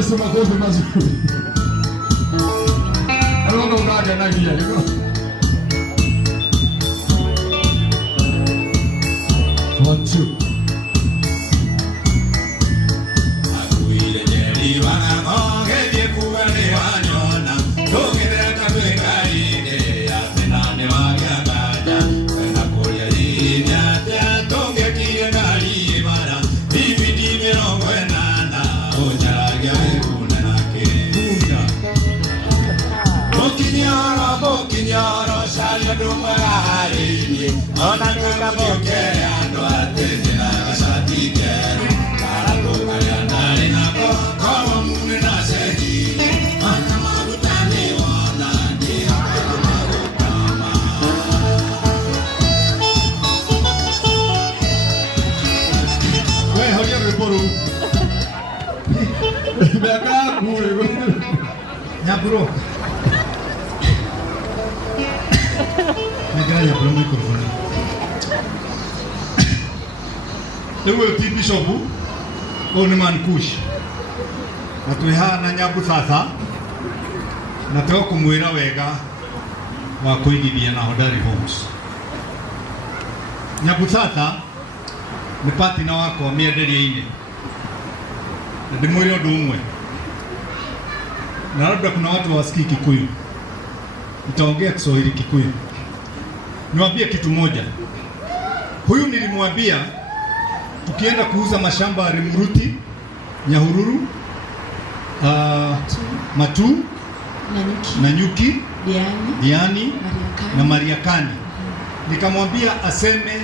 Yesu makofi mazuri. Alongo unaja na dia niko. One, two. Akuile jeli wana monge die kuwani wanyona. Togere kabeka ine ya tenane wagagaja. Wena kulia linya tea tonge kie ngali mara. Bibi dime rongwe nana. Onyaragia ekune nake. Bokinyoro, shalia dumwe haini. Onanga boke ando atende na kasatike. Karako kaliandari nako, komo mune na sehi. Ana magutani wana, ni hapa magutama. Wewe hoja reporo. Beka kule. Nyabro. Negaya para o microfone. Ewe ti bishopu oni man Kush. Atuha na nyabu sasa. Na teo kumwira wega wa kuigithia na Hodari Homes. Nyabu sasa ni partner wako wa mienderia ine. Na ndimwire undu umwe. Na labda kuna watu hawasikii Kikuyu. Nitaongea Kiswahili Kikuyu. Niwaambie kitu moja. Huyu nilimwambia tukienda kuuza mashamba ya Uriri, Nyahururu, Matu, Nanyuki, Diani na Mariakani. Nikamwambia aseme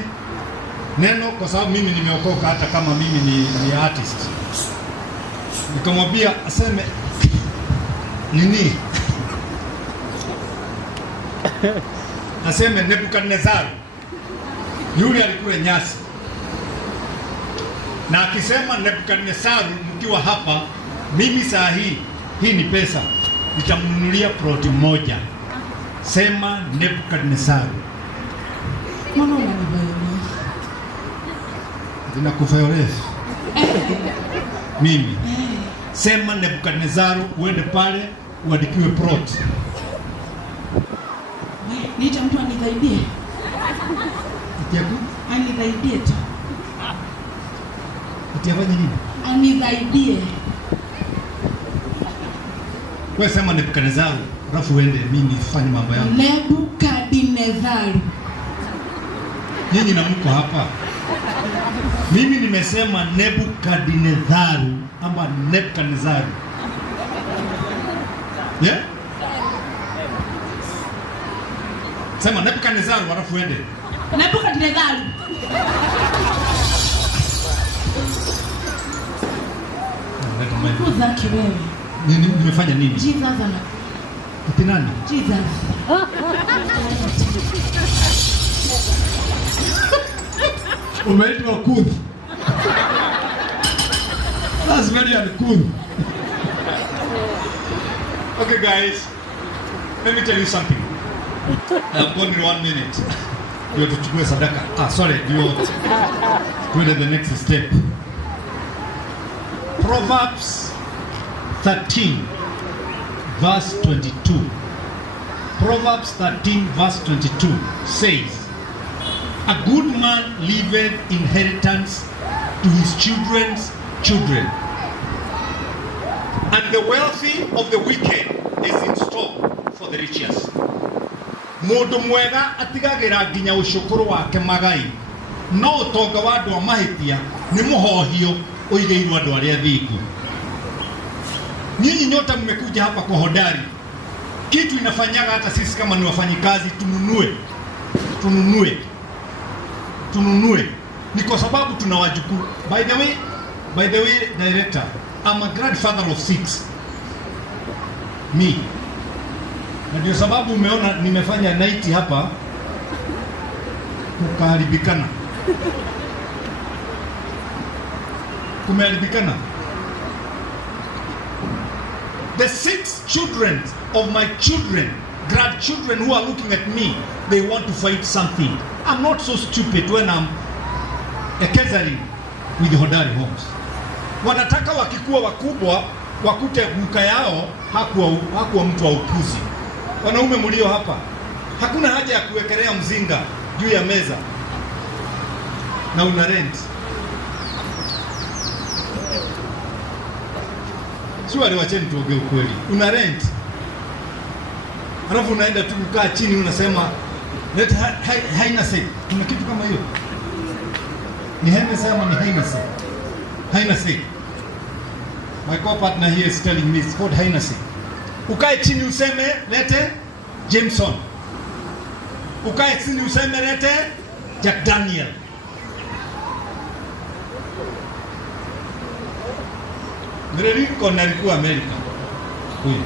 neno kwa sababu mimi nimeokoka hata kama mimi ni artist. Nikamwambia aseme nini? Aseme Nebukadnezar yule alikula nyasi, na akisema Nebukadnezar mkiwa hapa, mimi saa hii ni pesa, nitamnunulia ploti moja. Sema Nebukadnezar. Mwana unanibayo. Ninakufayorefu mimi. Sema Nebukadnezar, uende pale uandikiwe plot. Nita mtu anidhaibie. Atiaku? Anidhaibie tu. Atiafanya nini? Anidhaibie. Wewe sema Nebukadnezar, alafu uende mimi nifanye mambo yangu. Nebukadnezar. Nyinyi na mko hapa. Mimi nimesema Nebukadnezar ama Nebukadnezar. Yeah? Sema Nebukadnezar alafu uende. Nebukadnezar. Kuza kiwewe. Nini nimefanya nini? Jesus ana. Ati nani? Jesus. Umeitwa Kuth. That's very uncool. Okay guys, let me tell you something. I've gone in 1 minute. You have to chukue sadaka. Sorry, you go to the next step. Proverbs 13 verse 22. Proverbs 13 verse 22 says, a good man leaveth inheritance to his children's children, and the wealthy of the wicked is in store for the righteous. Mundu mwega atigagira nginya ucukuru wake magai, no utonga wa andu amahitia ni muhohio uigeirwo andu aria thiku. Nyinyi nyote mmekuja hapa kwa Hodari. Kitu inafanyaga hata sisi kama ni wafanyikazi tununue ni kwa sababu tuna wajukuu. By the way director, I'm a grandfather of 6. Me. Na ndio sababu umeona nimefanya night hapa kukaharibikana. Kumeharibikana. The 6 children of my children, grandchildren who are looking at me, they want to fight something. I'm not so stupid when I'm a catering with the Hodari Homes. Wanataka wakikuwa wakubwa wakute mka yao hakuwa mtu wa upuzi. Wanaume mlio hapa, hakuna haja ya kuwekelea mzinga juu ya meza na una rent. Sio aliwacheni tuongee ukweli. Una rent. Alafu unaenda tu kukaa chini unasema let haina say. Kuna kitu kama hiyo. Ni Hennessy ama ni Hennessy? Hennessy. My co-partner here is telling me it's called Hennessy. Ukae chini useme lete Jameson. Ukae chini useme lete Jack Daniel. Uriri alikuwa Amerika. Huyu.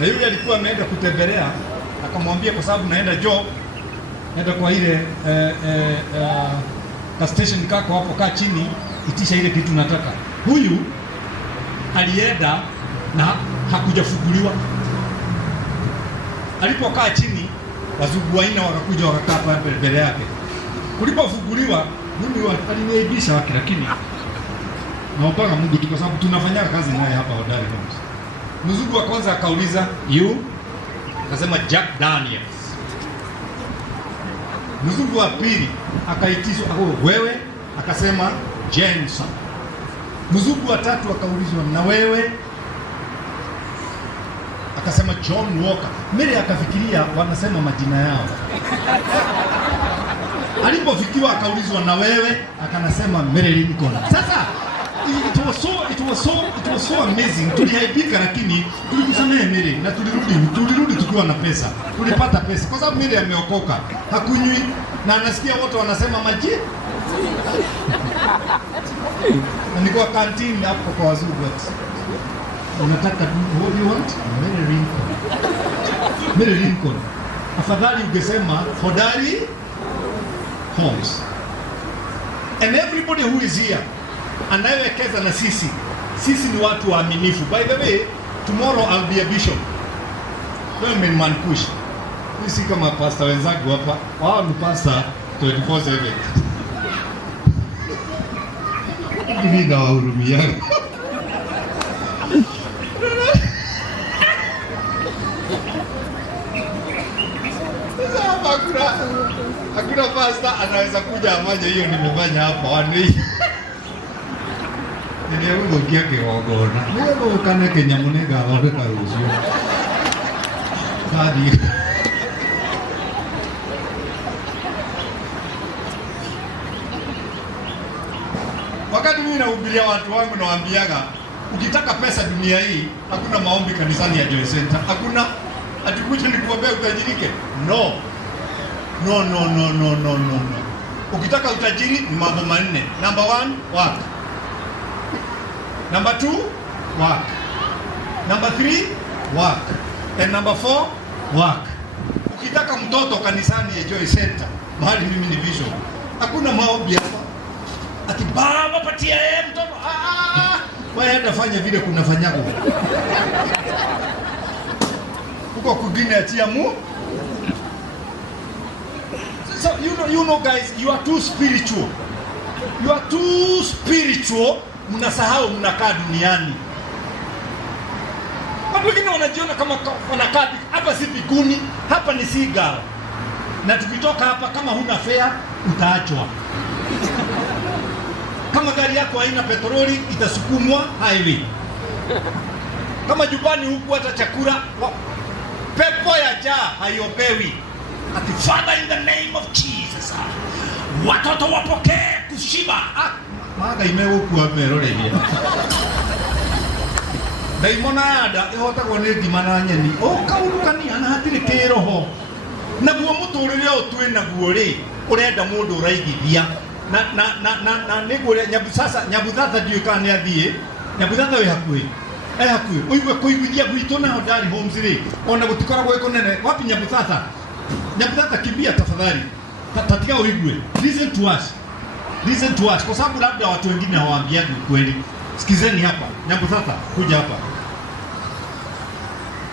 Na yule alikuwa ameenda kutembelea, akamwambia kwa sababu naenda job, naenda kwa ile ka station kako hapo, kaa chini, itisha ile kitu nataka. Huyu alienda na hakujafunguliwa. Alipokaa chini, wazungu waina wakakuja wakakaa pale mbele yake. Kulipofunguliwa, mimi aliniaibisha wake, lakini naomba Mungu tu kwa sababu tunafanya kazi naye hapa Hodari Homes. Mzungu wa kwanza akauliza, "You?" Akasema Jack Daniels. Mzungu wa pili akaitishwa, "Wewe?" Akasema Jameson. Mzungu wa tatu akaulizwa, "Na wewe?" Akasema John Walker. Mimi akafikiria wanasema majina yao. Alipofikiwa akaulizwa, "Na wewe?" Akanasema Mary Lincoln. Sasa it was so amazing. Tulihaibika lakini tulikusamehe Mary na tulirudi tukiwa na pesa. Tulipata pesa kwa sababu Mary ameokoka. Hakunywi na anasikia wote wanasema maji. Na niko canteen hapo kwa wazungu. Unataka what do you want? Mary Lincoln. Mary Lincoln. Afadhali ungesema Hodari Homes. And everybody who is here anayewekeza na sisi ni watu waaminifu. By the way, tomorrow I'll be a bishop. Wewe ni man Kush. Sisi kama pastor wenzangu hapa, wao ni pastor 24/7. Hivi na wahurumia. Hakuna pastor anaweza kuja afanye hiyo nimefanya hapa wani. Ndio ngo kiake ogona. Ndio kana Kenya munega wabeka ruhusa. Hadi. Wakati mimi nahubiria watu wangu nawaambiaga ukitaka pesa dunia hii hakuna maombi kanisani ya Joy Center. Hakuna atukuje nikuombea utajirike. No. Ukitaka utajiri ni mambo manne. Number 1, work. Number 2, work. Number 3, work. And number 4, work. Ukitaka mtoto kanisani ya Joy Center, mahali mimi ni bishop, hakuna maombi hapa. Ati baba patia yeye mtoto. Wewe hata fanya vile kunafanyako. Huko kwingine atia mu. So you know guys, you are too spiritual. You are too spiritual. Mnasahau mnakaa duniani. Watu wengine wanajiona kama wanakaa hapa si biguni, hapa ni Seagull. Na tukitoka hapa kama huna fare utaachwa. Kama gari yako haina petroli itasukumwa highway. Kama jubani huku hata chakula pepo ya jaa haiopewi. Ati Father in the name of Jesus. Watoto wapokee kushiba. Maga imewoku amerorehia. Daimona ada ihota koneti mananyeni. Kaurukani ana hatire kiroho. Naguo muturire otwe naguo ri urenda mundu uraigithia. Na nigure nyabuthatha ndio kana athie. Nyabuthatha we hakuhi. Hakuhi. Uigwe kuiguithia gwitu na Hodari Homes ri. Ona gutikoragwo ikonene. Wapi nyabuthatha? Nyabuthatha kimbia tafadhali. Tatika uigwe. Listen to us. Kwa sababu labda watu wengine hawaambiani kweli. Sikizeni hapa. Nyabuthatha kuja hapa.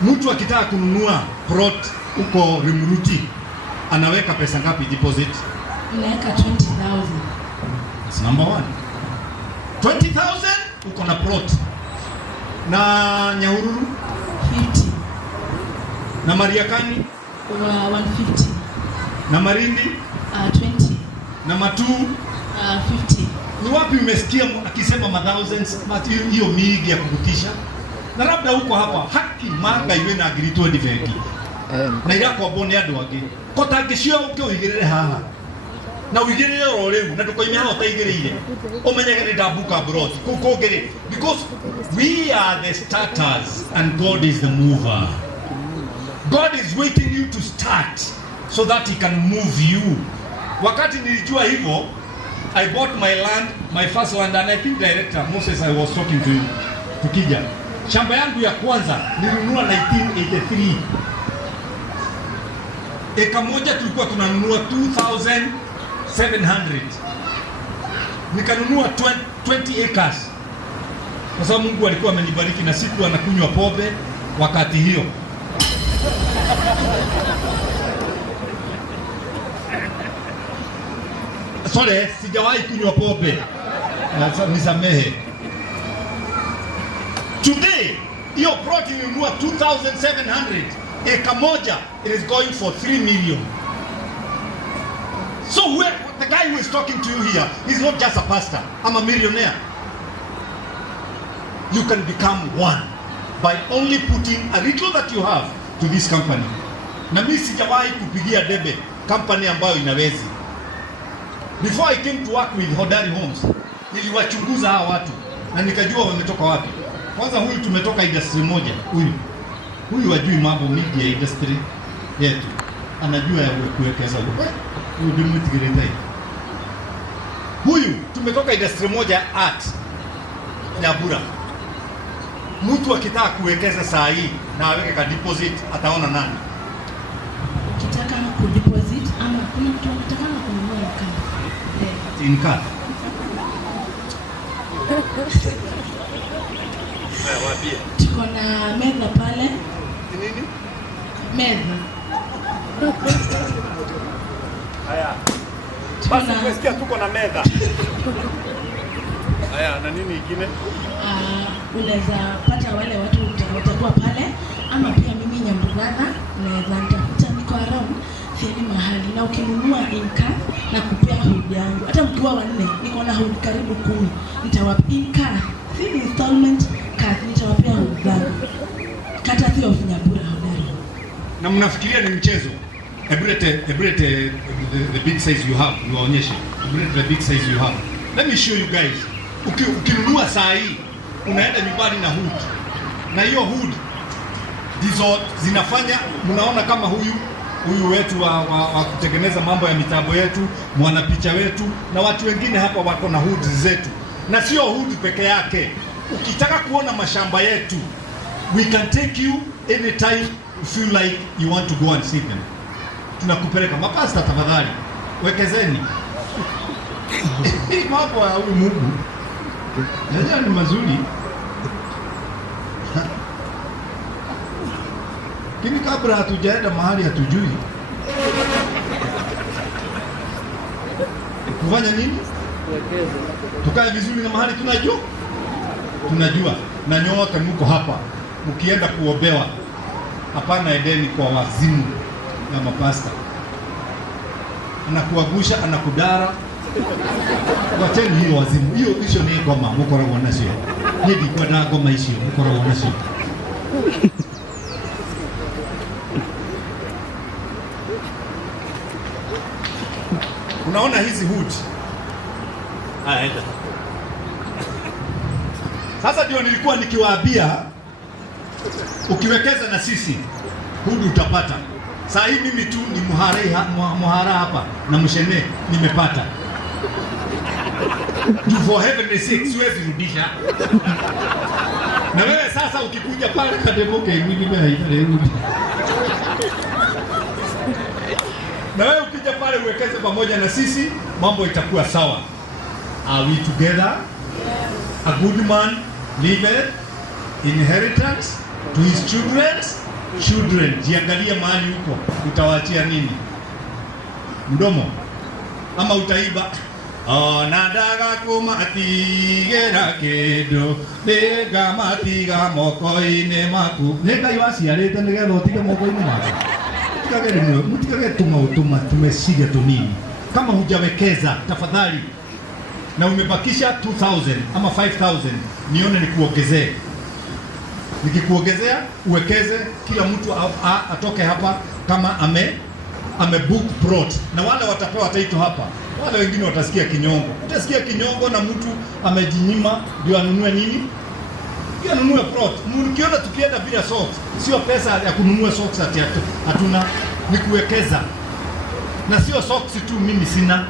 Mtu akitaka kununua plot uko Uriri anaweka pesa ngapi deposit? Unaweka 20,000. That's number 1. 20,000 uko na plot. Na Nyahururu 50. na Mariakani 150. na Marindi 20. na Matu 50. Ni wapi umesikia akisema thousands? Hiyo mingi ya kukutisha. Na labda huko hapa haki manga iwe na agritwa diveki. Na irako bone andu angi. Kotangicio uke uigirire haha. Na uigirire ro riu na nduko imehao taigirire. Umenyege ni ndabuka abroad. Kukogere because we are the starters and God is the mover. God is waiting you to start so that he can move you. Wakati nilijua hivyo, I bought my land, my first land, and I think director Moses I was talking to you. Tukija. Shamba yangu ya kwanza nilinunua 1983. Eka moja tulikuwa tunanunua 2,700. Nikanunua 20 acres. Kwa sababu Mungu alikuwa amenibariki na siku anakunywa pombe wakati hiyo. Sorry, sijawahi kunywa pombe. Nisamehe. Today, hiyo plot ilinunua 2,700. Eka moja, it is going for 3 million. So the guy who is talking to you here is not just a pastor. I'm a millionaire. You can become one by only putting a little that you have to this company. Na mimi sijawahi kupigia debe company ambayo inawezi. Before I came to work with Hodari Homes, niliwachunguza hawa watu na nikajua wametoka wapi. Kwanza huyu tumetoka industry moja, huyu wajui mambo mingi ya industry yetu. Anajua ya kuwekeza huko. Huyu ndio mtigereta. Huyu tumetoka industry moja art Nyabura. Mtu akitaka kuwekeza saa hii na aweke ka deposit ataona nani? Ukitaka ku deposit ama kuna mtu anataka kununua in car. Tuko na meza pale. Nini? Meza. Haya. Basi umesikia tuko na meza. Haya, na nini ingine? Unaweza pata wale watu watakuwa pale ama pia mimi Nyamburadha naweza nitafuta niko around sehemu mahali na ukinunua inka na kupea hood yangu. Hata mkiwa wanne niko na hood karibu 10. Nitawapa inka. Si installment card nitawapea hood yangu. Kata sio Nyambura Hodari. Na mnafikiria ni mchezo? Urute the big size you have, niwaonyeshe. Urute the big size you have. Let me show you guys. Ukinunua saa hii unaenda nyumbani na hood. Na hiyo hood ndizo zinafanya mnaona kama huyu wetu wa kutengeneza mambo ya mitambo yetu, mwana picha wetu na watu wengine hapa wako na hood zetu. Na sio hood peke yake. Ukitaka kuona mashamba yetu, we can take you anytime you feel like you want to go and see them. Tunakupeleka mapasta, tafadhali wekezeni. Mambo ya huyu Mungu ni mazuri. Kini kabla hatujaenda mahali hatujui kufanya nini? Tukae vizuri na mahali tunajua na nyote mko hapa mkienda kuombewa. Hapana, edeni kwa wazimu na mapasta. Anakuagusha, anakudara. Wacheni hiyo wazimu. Hiyo ni ngoma mkoragwo nacio. Hivi kwa na ngoma icio mkoragwo nacio. Unaona hizi hood? Aenda. Sasa ndio nilikuwa nikiwaambia ukiwekeza na sisi hood utapata. Saa hii mimi tu ni muhara hapa na mshene nimepata. For heaven's sake siwezi rudisha. Na wewe sasa ukikuja pale kademoke mimi hairudi. Na wewe ukija pale uwekeze pamoja na sisi, mambo itakuwa sawa. Are we together? A good man leaveth inheritance to his children. Jiangalie mahali huko, utawaachia nini? Mdomo ama utaiba? ona ndaga kumatigera kindu ndigamatiga moko-ini maku. Nĩ Ngai waciarĩte nĩgetha ũtige moko-ini maku. Mtikage tumesiga tunini. Kama hujawekeza tafadhali na umebakisha 2000 ama 5000, nione nikuongezee. Nikikuongezea uwekeze, kila mtu atoke hapa kama ame book plot, na wale watapewa title hapa. Wale wengine watasikia kinyongo. Utasikia kinyongo na mtu amejinyima ndio anunue nini? Ndio anunue plot. Mkiona tukienda bila socks, sio pesa ya kununua socks ati hatuna, ni kuwekeza. Na sio socks tu mimi sina.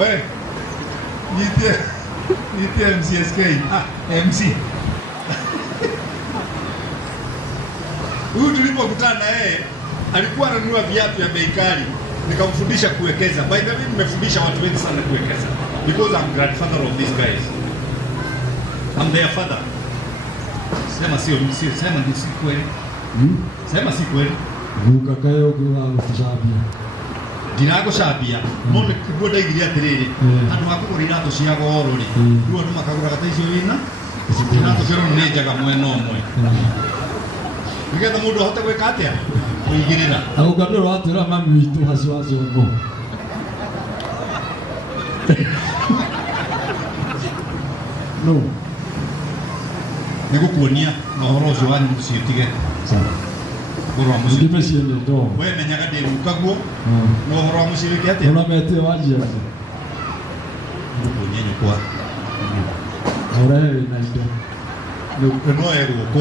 Wewe nitie MCSK. MC. Huyu tulipokutana na yeye alikuwa ananunua viatu vya bei kali. Nikamfundisha kuwekeza. By the way, nimefundisha watu wengi sana kuwekeza because I'm grandfather of these guys. I'm their father. Sema sema ni si kweli. Sema si kweli. Ukakayo kwa kushabia. Dinago shabia. Mone kiboda igiria tiriri. Andu akugurira to cia goro ri. Ndu andu makagura gata icio wina. Dinago kero ni njaga mwena omwe. Nigetha mundu ahote gwika atia? Kuigirira. Agukaniro watwira mami witu hacio ngo. No. Nigukuonia na horo ucio wanyu muciutige. Goro mucio. Ndipe ciende ndo. We menyaga ndi rukaguo. No horo mucio wiki atia? Ona mete wajia. Nigukuonia kwa. Ora na inde. No eguko.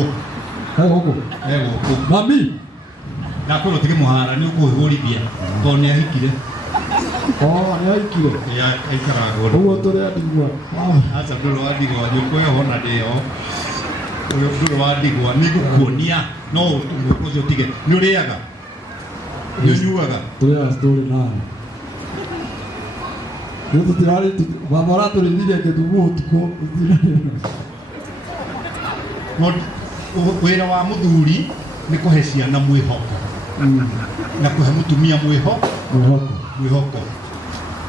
Hago. Eguko. Mami. Na kwero tige muhara ni ukuhurithia. To ni ahikire. Ni ahikire. Ya aikarago. Ugo tore adigwa. Asa ndoro adigwa nyoko yo hona ndio. Uyo ndoro adigwa ni gukuonia. No ucio tige. Ni uriaga. Ni nyuaga. Tore story na. Ndio tirari bamara tore ndiye ke dubu tuko. Wira wa muthuri ni kuhe ciana mwihoko na kuhe mutumia mwihoko.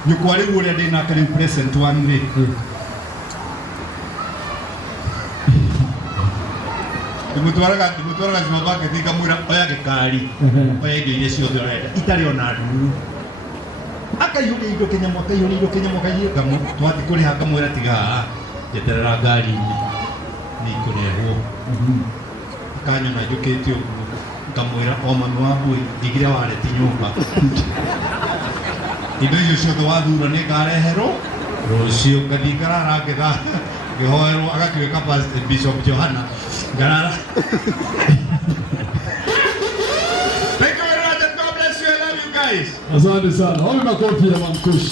Nyuko ari ure ndi na kare present one ri Dimutwaraga zimabake thika mwira oya gikari oya indo iria ciothe urenda itari ona nduru akaiyuge indo kenyamo kamu twathi kuri haka mwira tiga jeterera ngari-ini ni kurehwo kanya na njukite uguo nkamwira o mami waku ndigire wareti nyumba indo icio ciothe wathura nĩ ngareherwo rũciũ ngathi ngarara ngĩhoerwo agatuĩka Bishop Johana ngarara. Thank you very much and God bless you. I love you guys. Asante sana. Wapi makofi ya Kush.